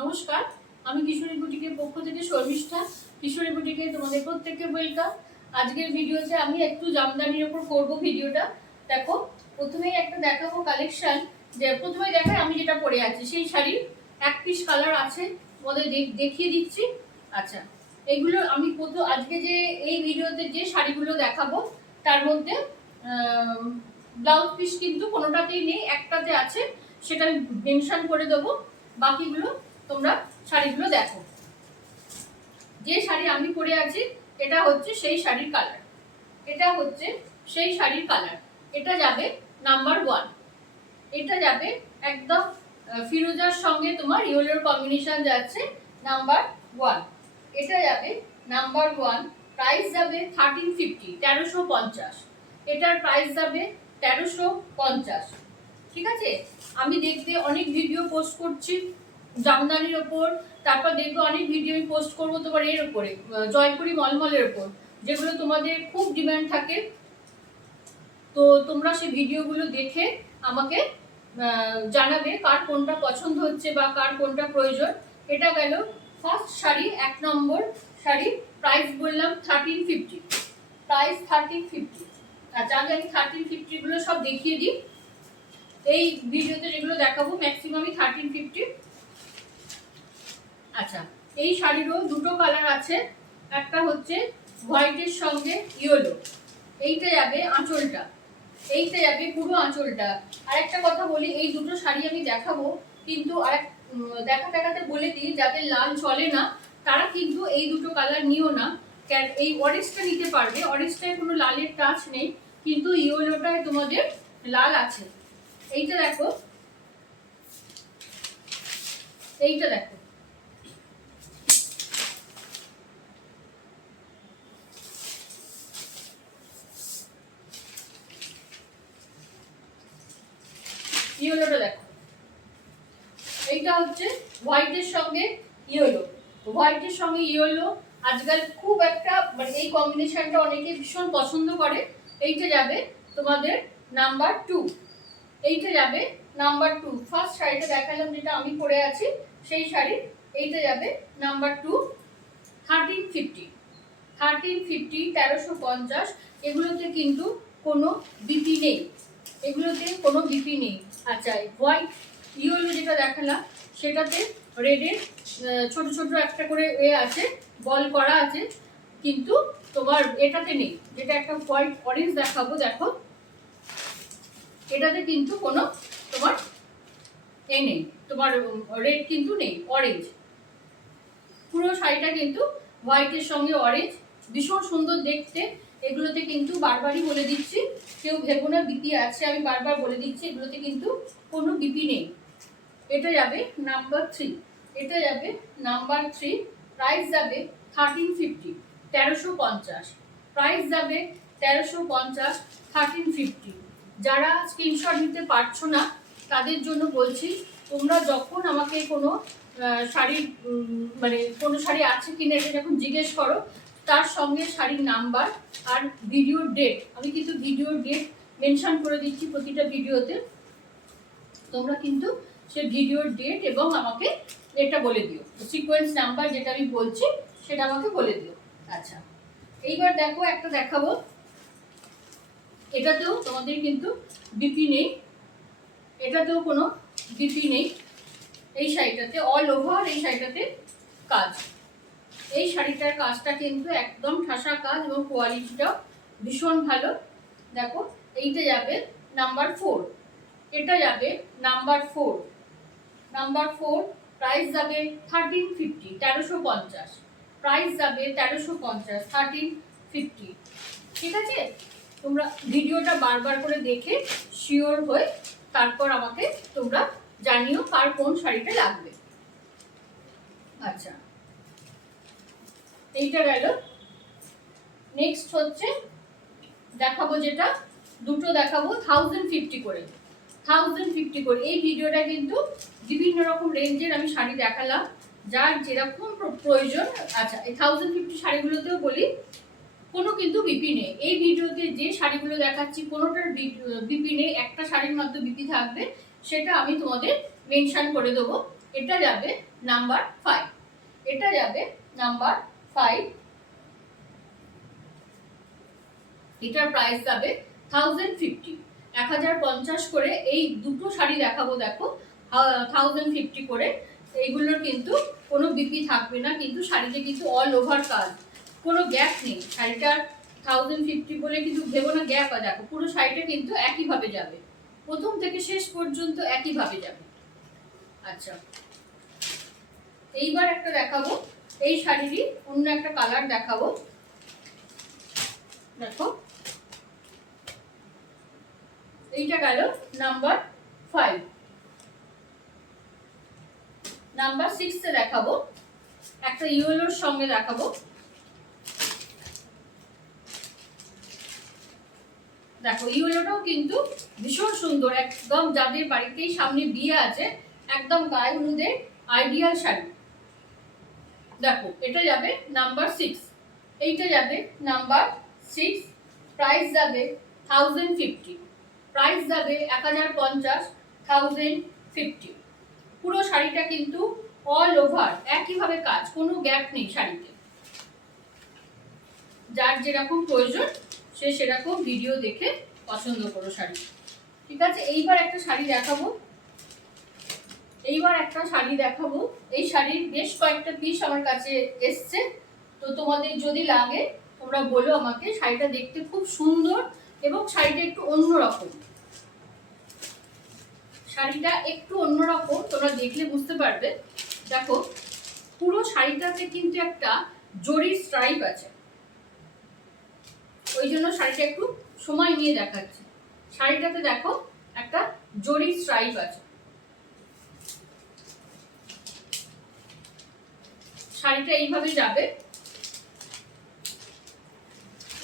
নমস্কার, আমি কিশোরী বুটিকের পক্ষ থেকে শর্মিষ্ঠা। কিশোরী বুটিকে তোমাদের প্রত্যেককে ওয়েলকাম। আজকের ভিডিওতে আমি একটু জামদানির উপর করব ভিডিওটা। দেখো, প্রথমেই একটা দেখাবো কালেকশন। যে প্রথমে দেখাই আমি যেটা পরে আছি সেই শাড়ির এক পিস কালার আছে, তোমাদের দেখিয়ে দিচ্ছি। আচ্ছা, এগুলো আমি আজকে যে এই ভিডিওতে যে শাড়িগুলো দেখাবো তার মধ্যে ব্লাউজ পিস কিন্তু কোনোটাতেই নেই, একটাতে আছে, সেটা আমি মেনশন করে দেবো। বাকিগুলো তোমরা শাড়িগুলো দেখো। যে শাড়ি আমি পরে আছি এটা হচ্ছে সেই শাড়ির কালার, এটা হচ্ছে সেই শাড়ির কালার। এটা যাবে নাম্বার 1, এটা যাবে একদম ফিরোজার সঙ্গে তোমার ইয়েলোর কম্বিনেশন যাচ্ছে নাম্বার 1। এটা যাবে নাম্বার 1, প্রাইস যাবে 1350, 1350। এটার প্রাইস যাবে 1350। ঠিক আছে, আমি দেখবে অনেক ভিডিও পোস্ট করছি জামদানির ওপর, তারপর দেখবে অনেক ভিডিও আমি পোস্ট করবো তোমার এর উপরে জয়পুরি মলমলের ওপর, যেগুলো তোমাদের খুব ডিমান্ড থাকে। তো তোমরা সেই ভিডিওগুলো দেখে আমাকে জানাবে কার কোনটা পছন্দ হচ্ছে বা কার কোনটা প্রয়োজন। এটা গেল ফার্স্ট শাড়ি, 1 নম্বর শাড়ি। প্রাইস বললাম 1350, প্রাইস 1350। আচ্ছা, আগে আমি 1350 গুলো সব দেখিয়ে দিই। এই ভিডিওতে যেগুলো দেখাবো ম্যাক্সিমামই 1350। আচ্ছা, এই শাড়িরও দুটো কালার আছে, একটা হচ্ছে হোয়াইটের সঙ্গে ইয়েলো। এইটা যাবে আঁচলটা, এইটা যাবে পুরো আঁচলটা। আর একটা কথা বলি, এই দুটো শাড়ি আমি দেখাবো, কিন্তু আরেক দেখাতে বলে দিই, যাদের লাল চলে না তারা কিন্তু এই দুটো কালার নিও না। এই অরেঞ্জটা নিতে পারবে, অরেঞ্জটায় কোনো লালের টাচ নেই, কিন্তু ইয়েলোটায় তোমাদের লাল আছে। এইটা দেখো, এইটা দেখো, ইয়েলোটা দেখো। এইটা হচ্ছে হোয়াইটের সঙ্গে ইয়েলো, হোয়াইটের সঙ্গে ইয়েলো আজকাল খুব একটা মানে এই কম্বিনেশনটা অনেকে ভীষণ পছন্দ করে। এইটা যাবে তোমাদের নাম্বার 2, এইটা যাবে নাম্বার 2। ফার্স্ট শাড়িটা দেখালাম যেটা আমি পরে আছি সেই শাড়ি, এইটা যাবে নাম্বার 2, 1350, 1350, 1350। এগুলোতে কিন্তু কোনো বিপি নেই, এগুলোতে কোনো বিপি নেই। আচ্ছা, হোয়াইট ইয়েলো যেটা দেখালাম সেটাতে রেডের ছোট ছোট একটা করে আছে, বল করা আছে, কিন্তু তোমার এটাতে নেই। যেটা একটা হোয়াইট অরেঞ্জ দেখাবো, দেখো এটাতে কিন্তু কোনো তোমার নেই, তোমার রেড কিন্তু নেই, অরেঞ্জ। পুরো শাড়িটা কিন্তু হোয়াইটের সঙ্গে অরেঞ্জ, ভীষণ সুন্দর দেখতে। এগুলোতে কিন্তু বারবারই বলে দিচ্ছি, কেউ ভেবো না বিপি আছে, আমি বারবার বলে দিচ্ছি এগুলোতে কিন্তু কোনো বিপি নেই। এটা যাবে নাম্বার 3, এটা যাবে নাম্বার 3। প্রাইস যাবে 1350, 1350। প্রাইস যাবে 1350, 1350। যারা স্ক্রিনশট নিতে পারছো না তাদের জন্য বলছি, তোমরা যখন আমাকে কোনো শাড়ির মানে কোনো শাড়ি আছে কিনা এটা যখন জিজ্ঞেস করো, তার সঙ্গে শাড়ির নাম্বার আর ভিডিওর ডেট, আমি কিন্তু ভিডিওর ডেট মেনশন করে দিচ্ছি প্রতিটা ভিডিওতে। তোমরা কিন্তু সে ভিডিওর ডেট এবং আমাকে এটা বলে দিও, সিকোয়েন্স নাম্বার যেটা আমি বলছি সেটা আমাকে বলে দিও। আচ্ছা, এইবার দেখো একটা দেখাবো, এটাতেও তোমাদের কিন্তু বিপি নেই, এটাতেও কোনো বিপি নেই। এই শাড়িটাতে অল ওভার এই শাড়িটাতে কাজ, এই শাড়িটার কাজটা কিন্তু একদম ঠাসা কাজ এবং কোয়ালিটিটাও ভীষণ ভালো। দেখো, এইটা যাবে নাম্বার 4, এটা যাবে নাম্বার 4, নাম্বার 4। প্রাইস যাবে 1350, 1350। প্রাইস যাবে 1350, 1350। ঠিক আছে, তোমরা ভিডিওটা বারবার করে দেখে শিওর হয়ে তারপর আমাকে তোমরা জানিও কার কোন শাড়িটা লাগবে। আচ্ছা, এইটা গেল। নেক্সট হচ্ছে দেখাবো, যেটা দুটো দেখাবো 1050 করে, 1050 করে। এই ভিডিওটা কিন্তু বিভিন্ন রকম রেঞ্জের আমি শাড়ি দেখালাম, যার যেরকম প্রয়োজন। আচ্ছা, এই 1050 শাড়িগুলোতেও বলি কোনো কিন্তু বিপি নেই। এই ভিডিওতে যে শাড়িগুলো দেখাচ্ছি কোনোটার বিপি নেই, একটা শাড়ির মধ্যে বিপি থাকবে, সেটা আমি তোমাদের মেনশন করে দেবো। এটা যাবে নাম্বার 5, এটা যাবে নাম্বার 5, এটার প্রাইস যাবে 1050, 1050 করে। এই দুটো শাড়ি দেখাবো, দেখো 1050 করে। এইগুলোর কিন্তু কোনো বিপি থাকবে না, কিন্তু শাড়িতে কিন্তু অল ওভার কাজ, কোনো গ্যাপ নেই। শাড়িটার 1050 বলে কিন্তু ভেবো না গ্যাপ, দেখো পুরো শাড়িটা কিন্তু একইভাবে যাবে, প্রথম থেকে শেষ পর্যন্ত একইভাবে যাবে। আচ্ছা, এইবার একটা দেখাবো, এই শাড়িরই অন্য একটা কালার দেখাবো। দেখো এইটা গেল নাম্বার 5, নাম্বার 6 এ দেখাবো, একটা ইয়েলোর সঙ্গে দেখাবো। দেখো ইয়েলোটাও কিন্তু ভীষণ সুন্দর, একদম যাদের বাড়িতেই সামনে বিয়ে আছে একদম গায়ে হলুদের আইডিয়াল শাড়ি। দেখো এটা যাবে নাম্বার 6, এইটা যাবে নাম্বার 6, প্রাইস যাবে 1050, প্রাইস যাবে 1050, 1050। পুরো শাড়িটা কিন্তু অল ওভার একইভাবে কাজ, কোনো গ্যাপ নেই শাড়িতে। যার যেরকম প্রয়োজন সে সেরকম ভিডিও দেখে পছন্দ করো শাড়ি। ঠিক আছে, এইবার একটা শাড়ি দেখাবো, এইবার একটা শাড়ি দেখাবো। এই শাড়ির বেশ কয়েকটা পিস আমার কাছে এসছে, তো তোমাদের যদি লাগে তোমরা বলো আমাকে। শাড়িটা দেখতে খুব সুন্দর এবং শাড়িটা একটু অন্যরকম, শাড়িটা একটু অন্যরকম, তোমরা দেখলে বুঝতে পারবে। দেখো পুরো শাড়িটাতে কিন্তু একটা জরির স্ট্রাইপ আছে, ওই জন্য শাড়িটা একটু সময় নিয়ে দেখাচ্ছি। শাড়িটাতে দেখো একটা জরির স্ট্রাইপ আছে, শাড়িটা এইভাবে যাবে।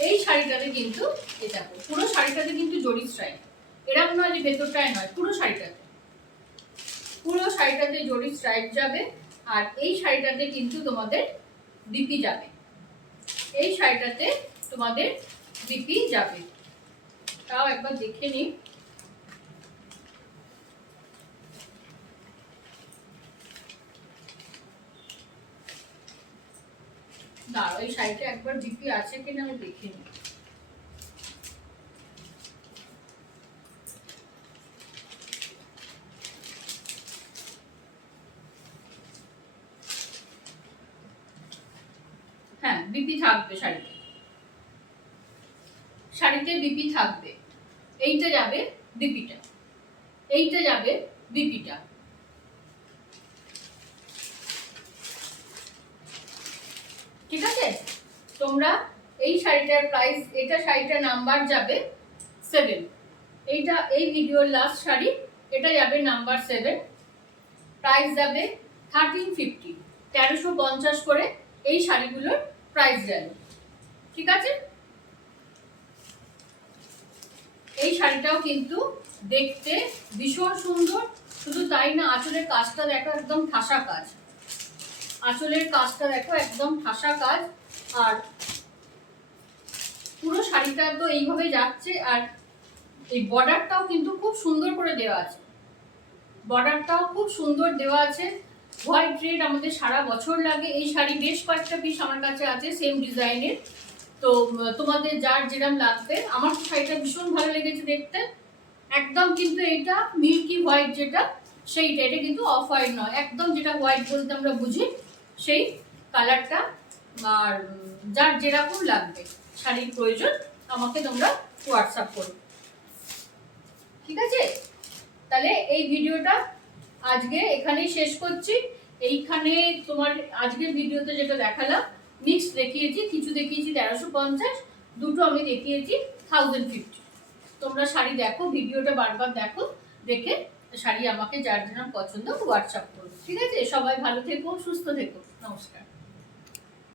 এই শাড়িটাতে কিন্তু এই দেখো পুরো শাড়িটাতে কিন্তু জরি স্ট্রাইপ, এরকম নয় যে ভেতরটায় নয়, পুরো শাড়িটাতে, পুরো শাড়িটাতে জরি স্ট্রাইপ যাবে। আর এই শাড়িটাতে কিন্তু তোমাদের বিপি যাবে, এই শাড়িটাতে তোমাদের বিপি যাবে। তাও একবার দেখে নিই। দাঁড়াও, এই শাড়িটা একবার বিপি আছে কিনা আমি দেখে নিই। হ্যাঁ, বিপি থাকবে শাড়িতে, শাড়িতে বিপি থাকবে। এইটা যাবে বিপিটা, এইটা যাবে বিপিটা। ঠিক আছে, তোমরা এই শাড়িটার প্রাইস, এটা শাড়িটার নাম্বার যাবে 7, এইটা এই ভিডিওর লাস্ট শাড়ি, এটা যাবে নাম্বার 7, প্রাইস যাবে 1350, 1350 করে এই শাড়িগুলোর প্রাইস যাবে। ঠিক আছে, এই শাড়িটাও কিন্তু দেখতে ভীষণ সুন্দর, শুধু তাই না আঁচলের কাজটা দেখো একদম ঠাসা কাজ, আঁচলের কাজটা দেখো একদম ঠাসা কাজ। আর পুরো শাড়িটা তো এইভাবে যাচ্ছে। আর এই বর্ডারটাও কিন্তু খুব সুন্দর করে দেওয়া আছে, বর্ডারটাও খুব সুন্দর দেওয়া আছে। হোয়াইট রেড আমাদের সারা বছর লাগে। এই শাড়ি বেশ কয়েকটা পিস আমার কাছে আছে সেম ডিজাইনের, তো তোমাদের যার যেরকম লাগবে। আমার তো শাড়িটা ভীষণ ভালো লেগেছে দেখতে, একদম কিন্তু এটা মিল্কি হোয়াইট যেটা সেইটা, এটা কিন্তু অফ হোয়াইট নয়, একদম যেটা হোয়াইট বলতে আমরা বুঝি সেই কালারটা। আর যার যেরকম লাগবে শাড়ির প্রয়োজন আমাকে তোমরা হোয়াটসঅ্যাপ করো। ঠিক আছে, তাহলে এই ভিডিওটা আজকে এখানেই শেষ করছি। এইখানে তোমার আজকের ভিডিওতে যেটা দেখালাম মিক্স দেখিয়েছি, কিছু দেখিয়েছি 1350, দুটো আমি দেখিয়েছি 1050। তোমরা শাড়ি দেখো, ভিডিওটা বারবার দেখো, দেখে শাড়ি আমাকে যার যেরকম পছন্দ হোয়াটসঅ্যাপ করো। ঠিক আছে, সবাই ভালো থেকো, সুস্থ থেকো, নমস্কার।